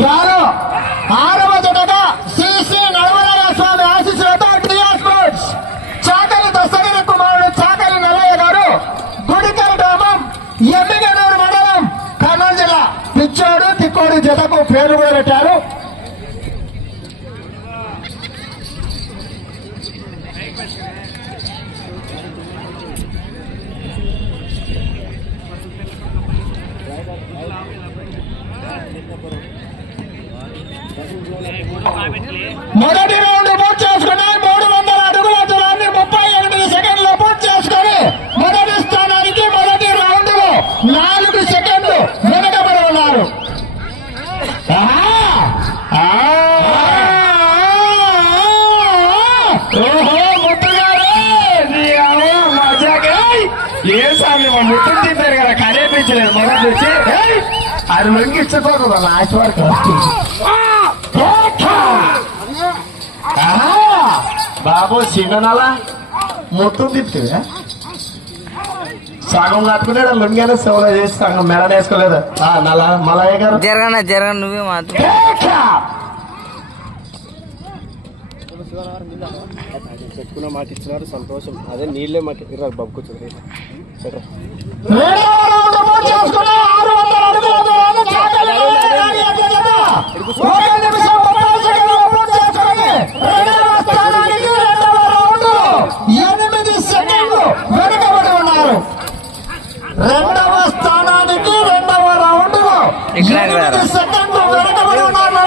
గారు 6వ జతగా శ్రీ నడవలయ స్వామి ఆశీస్సులతో టియా స్పోర్ట్స్ చాకలి దస్తగిరి కుమారుడు చాకలి నల్లయ్య గారు గుడికల్ గ్రామం ఎమ్మిగనూరు మండలం కర్నూలు జిల్లా పిచ్చోడు తిక్కోడు జతకు పేరు కూడా పెట్టారు. మొదటి రౌండ్ పూర్తి చేసుకుని 300 అడుగుల దూరాన్ని 38 సెకండ్లు పూర్తి చేసుకుని మొదటి స్థానానికి మొదటి రౌండ్ లో 4 సెకండ్లు వెనుకబడి ఉన్నారు. ఓహో ముట్టుగారు ఏ స్వామి ముట్టు తింటారు కదా కనిపించలేదు మొదటి నుంచి అది లొంగిచ్చుకోకూడదు లాస్ట్ వరకు. బాబు చిన్ననాల మొత్తం తిప్పుతుంది సగం కట్టుకునేది లొంగానే సేవలో చేసి సగం మెడ వేసుకోలేదు నల్ల మలయ్య గారు జరగ నువ్వే మాత్రం పెట్టుకున్న మాట ఇచ్చినారు సంతోషం. అదే నీళ్ళే మాట బాబు కూర్చోండి. రెండవ స్థానానికి రెండవ రౌండ్ 8 సెకండ్లు వెనుకబడి ఉన్నారు.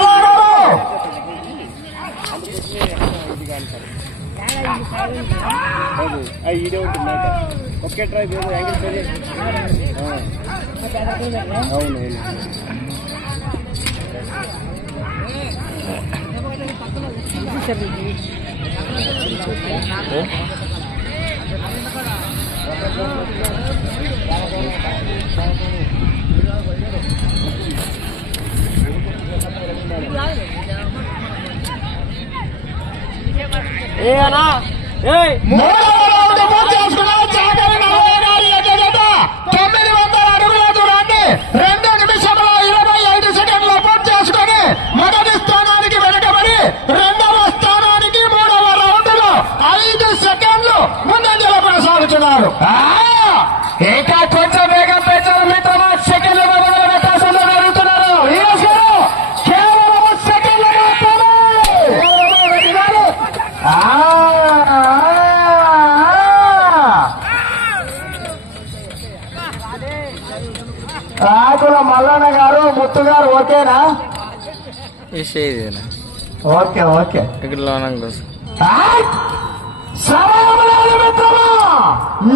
ఈడే ఉంటుంది ఒకే ట్రై యాంగిల్ అవునవును. మొదటి స్థానానికి వెనుకబడి రెండవ స్థానానికి 3వ రౌండ్ లో 5 సెకండ్లు ముందంజలో కొనసాగుతున్నారు. ఇంకా కొంచెం వేగం పెంచాలి మిత్రమా. సెకండ్ల మొదలు వ్యత్యాసంలో జరుగుతున్నారు. కేవలం సెకండ్లు రాకుల మల్లన్న గారు ముత్తు గారు ఓకేనా? Okay okay. ఇక్కడ లోనం కోసం మిత్రమా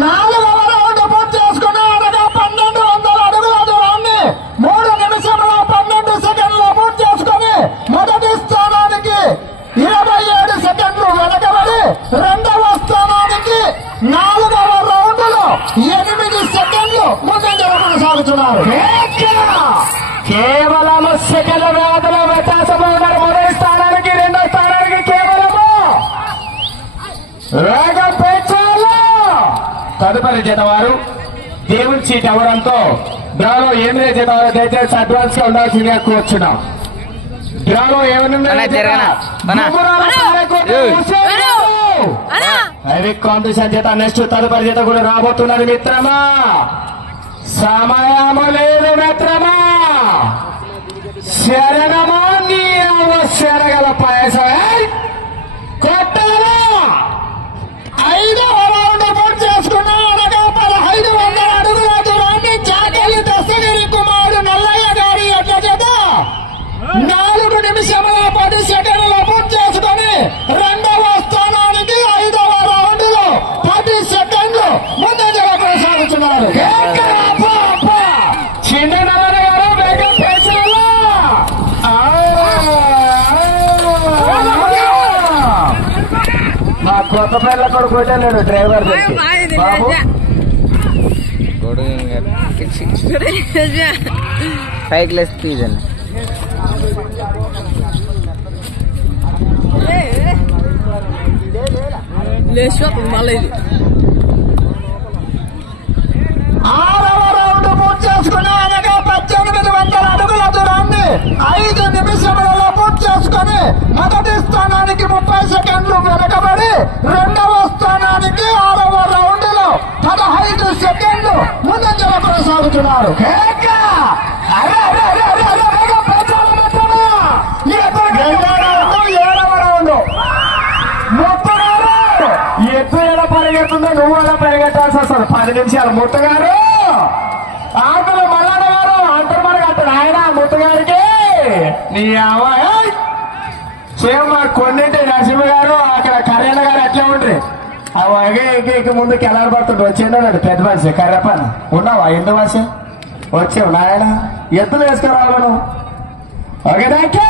4వ రౌండ్ పూర్తి చేసుకుని అనగా 1200 అడుగుల దూరాన్ని 3 నిమిషముల 12 సెకండ్లు పూర్తి చేసుకుని మొదటి స్థానానికి 27 సెకండ్లు వెనకబడి రెండవ స్థానానికి 4వ రౌండ్ లో 8 సెకండ్లు ముందంజలో కొనసాగుతున్నారు. కేవలం సెకండ్ల వ్యవధిలో వ్యత్యాసంలో ఉన్నారు. మొదటి స్థానానికి రెండవ స్థానానికి కేవలము వేగం పెంచాలి. తదుపరి జత వారు దేవుని సీట్ అవ్వడంతో డ్రాలో ఏమి జత వారు దయచేసి అడ్వాన్స్ గా ఉండాల్సిందిగా కూర్చున్నాం. డ్రాలో ఏమన్నా హెవీ కాంపిటీషన్ చేత నెక్స్ట్ తదుపరి చేత కూడా రాబోతున్నది మిత్రమా. సమయము లేదు మిత్రమా. శరణమా నీ శరగల పాయసం కొట్టాలా. 5వ రౌండ్ పూర్తి చేసుకున్నా అనగా 1500 అడుగుల దూరాన్ని చాకలి దస్తగిరి కుమారుడు నల్లయ్య గారి యొక్క చేత 4 నిమిషముల 10 సెకండ్లు పూర్తి చేసుకుని రెండవ స్థానానికి 5వ రౌండ్ లో 10 సెకండ్లు ముందంజలో కొనసాగుతున్నారు. చిన్న నల్లయ్య గారు వేగం పెంచాలా. మా కొత్త పిల్ల కొడుకు అయితే నేను డ్రైవర్ బాబు సైకిల్ వేస్తుందండి. లేచి మళ్ళీ 5 నిమిషములలో పూర్తి చేసుకుని మొదటి స్థానానికి 30 సెకండ్లు వెనకబడి రెండవ స్థానానికి 6వ రౌండ్ లో 15 సెకండ్లు ముందంజలో కొనసాగుతున్నారు. ఎత్తు ఎలా పరిగెత్తుందో నువ్వు ఎలా పరిగెత్తాల్సి వస్తుంది. 10 నిమిషాలు. ముత్తగారు ఆటలు మల్లాడ గారు అంటారు మనకు అంటారు ఆయన ముత్తగారికి నీ అమ్మాయి సేమ్ మా కొన్నింటి నరసింహ గారు అక్కడ కర్రయ్య గారు ఎట్లా ఉండ్రి అవి ముందుకు ఎలా పడుతుండ్రు వచ్చిండు పెద్ద మనిషి కర్రప్ప ఉన్నావా ఎందు మనిషి వచ్చావు నాయన ఎత్తులు వేసుకురావాలి నువ్వు. Okay thank you.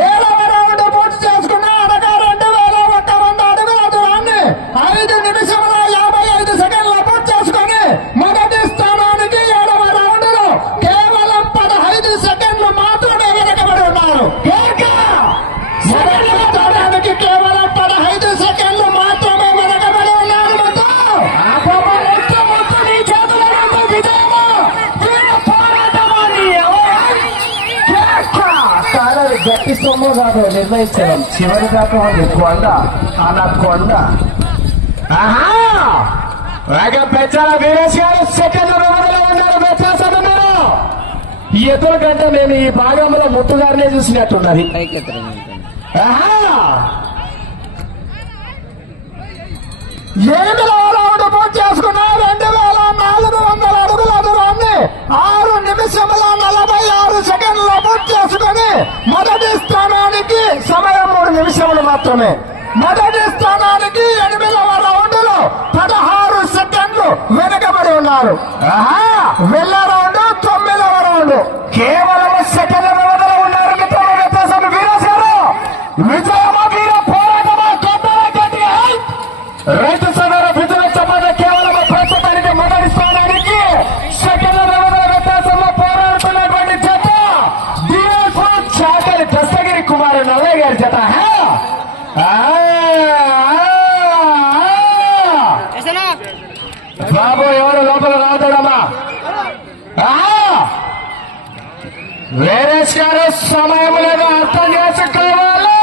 ఏడవ రౌండ్ పూర్తి చేసుకున్నా అనగా 2100 అడుగుల దూరాన్ని 5 నిమిషముల 55 సెకండ్ల పూర్తి చేసుకుని మొదటి స్థానానికి 7వ రౌండ్ లో కేవలం 15 సెకండ్లు మాత్రమే వెనకబడి ఉన్నారు. మొదటి స్థానానికి కేవలం 15 సెకండ్లు మాత్రమే వెనకబడి ఉన్నారు. నీ చేతుల విజయము గట్టి సొమ్ము కాదు నిర్ణయించడం. చివరి దాకా ఉంది కొండ అన్న కొండ. పెంచాల వీరేష్ గారు సెకండ్ల వ్యవధిలో ఉన్నారు. వ్యత్యాసం మీరు ఈ ఎదురు కంటే నేను ఈ భాగంలో ముత్తుగారినే చూసినట్టున్నది. 8వ రౌండ్ పూర్తి చేసుకున్నా 2400 అడుగుల దూరాన్ని 6 నిమిషముల 46 సెకండ్ల పూర్తి చేసుకుని మొదటి స్థానానికి సమయం 3 నిమిషములు మాత్రమే. మొదటి స్థానానికి 8వ రౌండ్ లో 16 సెకండ్లు వెనకబడి ఉన్నారు. వెళ్ళే రౌండ్ 9వ రౌండ్ కేవలం సెకండ్ల వ్యవధిలో ఉన్నారు. మిత్రులు వ్యత్యాసం వీరేష్ గారు విజయమా వీర పోరాటమా గట్టిగా రైతు సోదర విజయ చపాత కేవలం ప్రస్తుతానికి మొదటి స్థానానికి సెకండ్ల వ్యవధిలో వ్యత్యాసంలో పోరాడుతున్నటువంటి జత చాకలి దస్తగిరి కుమారు నల్లయ్య గారి జత. బాబు ఎవరు లోపల రావద్దమ్మా. వీరేష్ గారు సమయం లేదు అర్థం చేసుకోవాలా.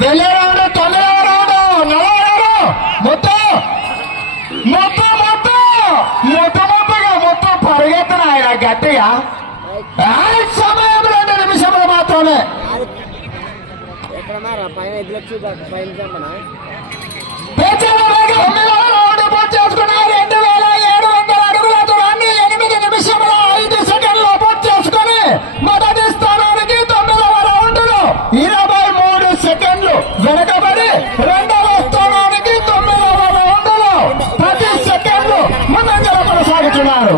వెళ్ళే రౌండ్ 9వ రౌండ్ నల్లగారు మొత్తం పరిగెత్తున ఆయన గట్టిగా. సమయం 2 నిమిషములు మాత్రమే. చేసుకున్నా 2700 అడుగుల దూరాన్ని 8 నిమిషముల 5 సెకండ్లు పూర్తి చేసుకుని మొదటి స్థానానికి 9వ రౌండ్ లో 23 సెకండ్లు వెనకబడి రెండవ స్థానానికి 9వ రౌండ్ లో 10 సెకండ్లు ముందంజలో కొనసాగుతున్నారు.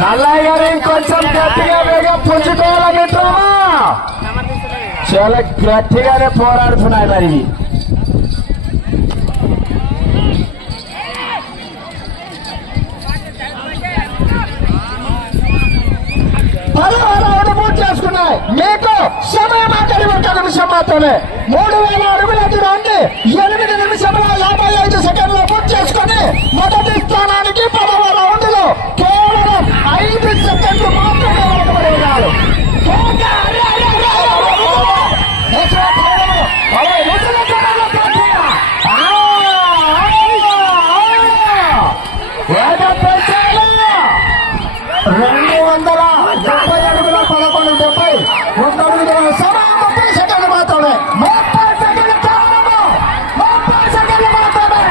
నల్లయ్య గారు ఇంకొంచెం గట్టిగా వేగం పుంజుకోవాల మిత్రమా. చాలా గట్టిగానే పోరాడుతున్నాయి మరి. 10వ రౌండ్ పూర్తి చేసుకున్నాయి. మీకు సమయం ఆఖరి 1 నిమిషం మాత్రమే. 3000 అడుగుల దూరాన్ని 8 నిమిషముల 55 సెకండ్లు పూర్తి చేసుకుని మొదటి స్థానానికి 10వ రౌండ్ లో కేవలం 5 సెకండ్లు మాత్రమే వెనకబడి ఉన్నారు. సమయం 30 సెకండ్లు మాత్రమే. 30 సెకండ్లు కారణము 30 సెకండ్లు మాత్రమే.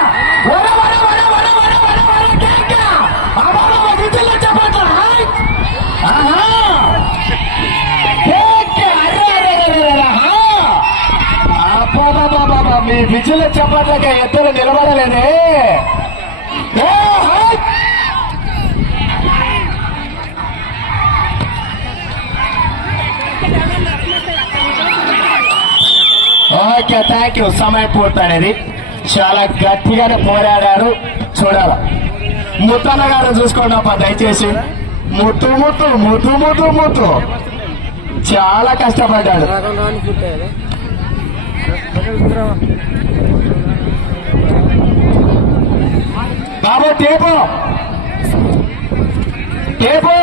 మీ విజుల చెప్పట్లేక ఎత్తులు నిలబడలేదే. Okay thank you. సమయం పూర్తనేది చాలా గట్టిగానే పోరాడారు. చూడాల ముత్తన్న గారు చూసుకోండి అప్ప దయచేసి. ముత్తు ముత్తు ముత్తు ముత్తు ముత్తు చాలా కష్టపడ్డాడు. బాబు టేపు టేపు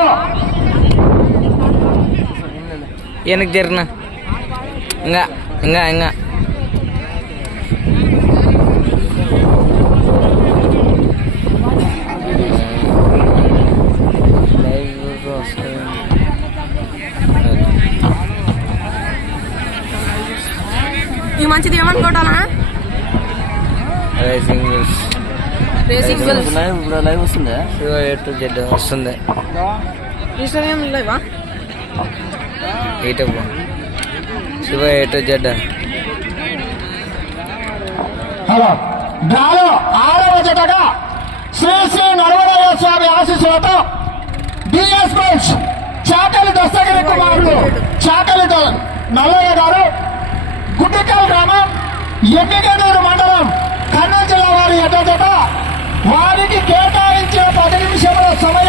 వెనక్కి జరిగిన ఇంకా ఇంకా ఇంకా ఈ మంచిది ఏమనుకోవటానా racing bills racing bills live వస్తుందా? శివ A to Z వస్తుంది. ఇన్స్టాగ్రామ్ లేవా? YouTube Shiva A to Z. Hello డ్రాలో 6వ జతగా శ్రీ శ్రీ నరవరయ్య స్వామి ఆశీస్సులతో డిఎస్ కోచ్ చాకలి దస్తగిరి కుమారుడు చాకలి నల్లయ్య గారు గుడ్డికల్ గ్రామం ఎమ్మిగనూరు మండలం కర్నూలు జిల్లా వారి ఎడ్ల జత వారికి కేటాయించిన 10 నిమిషముల సమయం